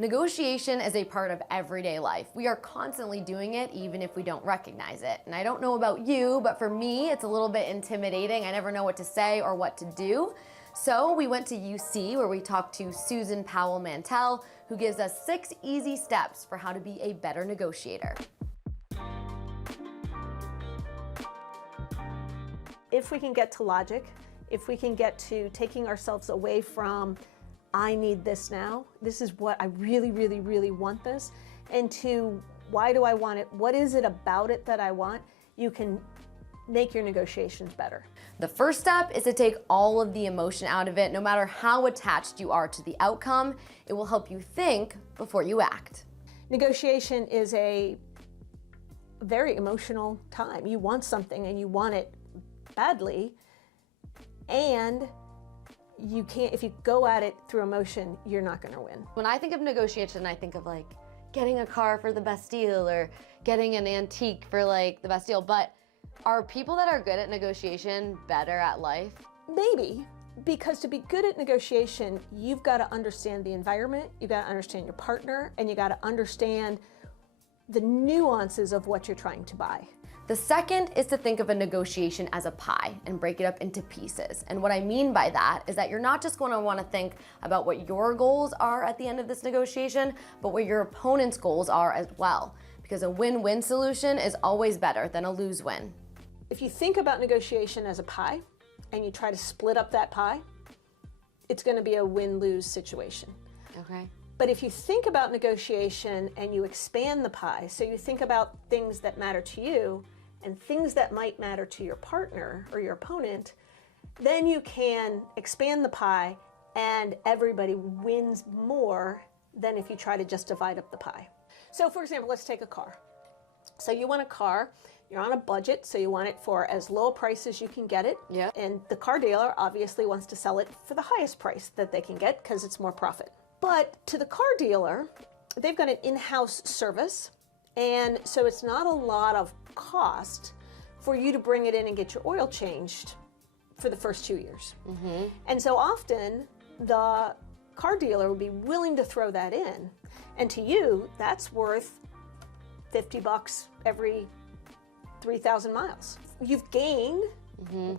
Negotiation is a part of everyday life. We are constantly doing it even if we don't recognize it. And I don't know about you, but for me, it's a little bit intimidating. I never know what to say or what to do. So we went to UC where we talked to Susan Powell Mantell, who gives us 6 easy steps for how to be a better negotiator. If we can get to logic, if we can get to taking ourselves away from I need this now, this is what I really, really, really want this, and to why do I want it, what is it about it that I want, you can make your negotiations better. The first step is to take all of the emotion out of it. No matter how attached you are to the outcome, it will help you think before you act. Negotiation is a very emotional time. You want something and you want it badly, and you can't, if you go at it through emotion, you're not gonna win. When I think of negotiation, I think of like getting a car for the best deal or getting an antique for like the best deal. But are people that are good at negotiation better at life? Maybe, because to be good at negotiation, you've got to understand the environment, you've got to understand your partner, and you got to understand the nuances of what you're trying to buy. The second is to think of a negotiation as a pie and break it up into pieces. And what I mean by that is that you're not just going to want to think about what your goals are at the end of this negotiation, but what your opponent's goals are as well. Because a win-win solution is always better than a lose-win. If you think about negotiation as a pie and you try to split up that pie, it's going to be a win-lose situation. Okay. But if you think about negotiation and you expand the pie, so you think about things that matter to you and things that might matter to your partner or your opponent, then you can expand the pie and everybody wins more than if you try to just divide up the pie. So for example, let's take a car. So you want a car, you're on a budget, so you want it for as low a price as you can get it. Yeah. And the car dealer obviously wants to sell it for the highest price that they can get because it's more profit. But to the car dealer, they've got an in-house service, and so it's not a lot of cost for you to bring it in and get your oil changed for the first 2 years. Mm-hmm. And so often the car dealer would be willing to throw that in, and to you, that's worth $50 every 3,000 miles. You've gained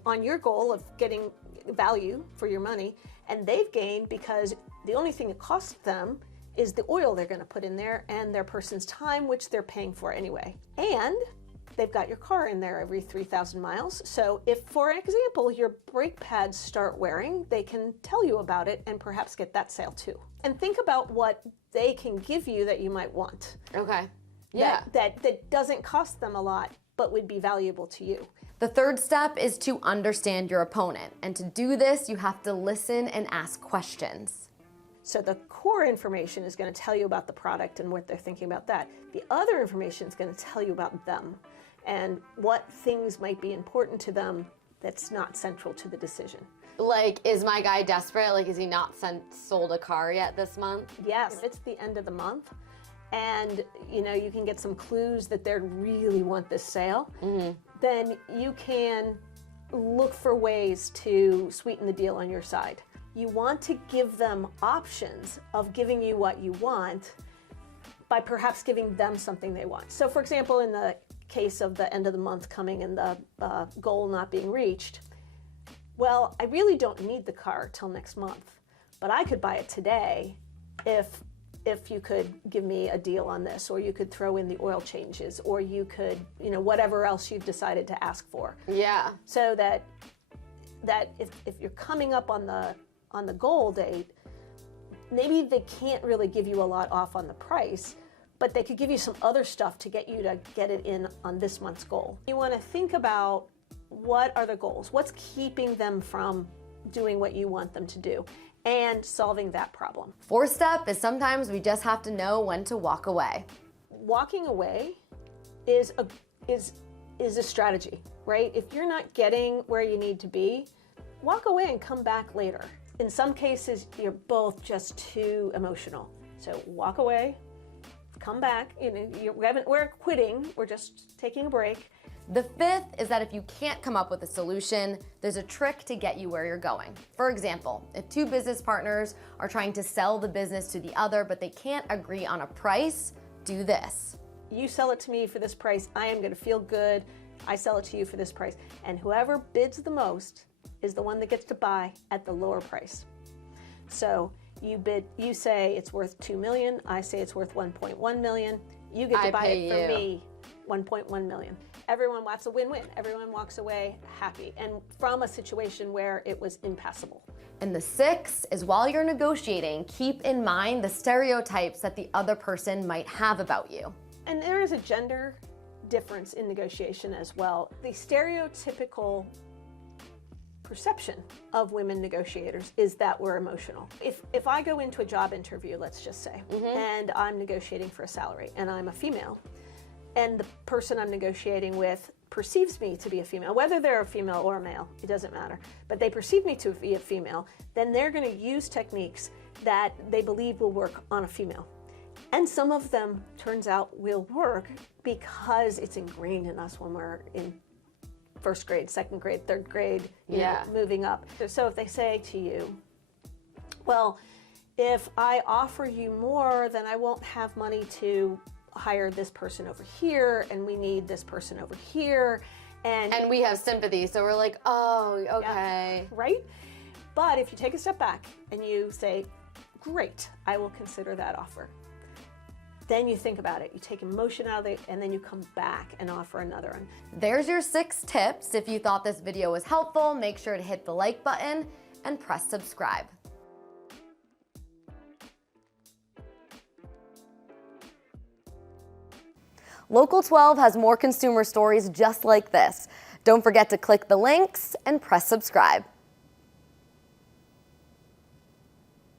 on your goal of getting value for your money, and they've gained because the only thing it costs them is the oil they're going to put in there and their person's time, which they're paying for anyway. And they've got your car in there every 3,000 miles. So if, for example, your brake pads start wearing, they can tell you about it and perhaps get that sale too. And think about what they can give you that you might want. Okay. Yeah. That doesn't cost them a lot, but would be valuable to you. The third step is to understand your opponent. And to do this, you have to listen and ask questions. So the core information is going to tell you about the product and what they're thinking about that. The other information is going to tell you about them and what things might be important to them that's not central to the decision. Like, is my guy desperate? Like, is he not sold a car yet this month? Yes, it's the end of the month. And you know, you can get some clues that they really want this sale. Mm-hmm. Then you can look for ways to sweeten the deal on your side. You want to give them options of giving you what you want by perhaps giving them something they want. So for example, in the case of the end of the month coming and the goal not being reached, well, I really don't need the car till next month, but I could buy it today if you could give me a deal on this, or you could throw in the oil changes, or you could, you know, whatever else you've decided to ask for. Yeah. So that if you're coming up on the goal date, maybe they can't really give you a lot off on the price, but they could give you some other stuff to get you to get it in on this month's goal. You want to think about what are the goals, what's keeping them from doing what you want them to do, and solving that problem. Fourth step is sometimes we just have to know when to walk away. Walking away is a strategy, right? If you're not getting where you need to be, walk away and come back later. In some cases, you're both just too emotional. So walk away, come back. You know, we're quitting, we're just taking a break. The fifth is that if you can't come up with a solution, there's a trick to get you where you're going. For example, if two business partners are trying to sell the business to the other, but they can't agree on a price, do this. You sell it to me for this price, I am going to feel good. I sell it to you for this price. And whoever bids the most is the one that gets to buy at the lower price. So you say it's worth $2 million, I say it's worth $1.1 million. You get to buy it for me, $1.1 million. Everyone wants a win-win. Everyone walks away happy and from a situation where it was impassable. And the sixth is while you're negotiating, keep in mind the stereotypes that the other person might have about you. And there is a gender difference in negotiation as well. The stereotypical perception of women negotiators is that we're emotional. If I go into a job interview, let's just say, and I'm negotiating for a salary and I'm a female, and the person I'm negotiating with perceives me to be a female, whether they're a female or a male, it doesn't matter, but they perceive me to be a female, then they're going to use techniques that they believe will work on a female. And some of them, turns out, will work because it's ingrained in us when we're in first grade, second grade, third grade, you know, moving up. So if they say to you, well, if I offer you more, then I won't have money to hire this person over here, and we need this person over here. And we have sympathy, so we're like, oh, okay. Yeah, right? But if you take a step back and you say, great, I will consider that offer. Then you think about it, you take emotion out of it, and then you come back and offer another one. There's your 6 tips. If you thought this video was helpful, make sure to hit the like button and press subscribe. Local 12 has more consumer stories just like this. Don't forget to click the links and press subscribe.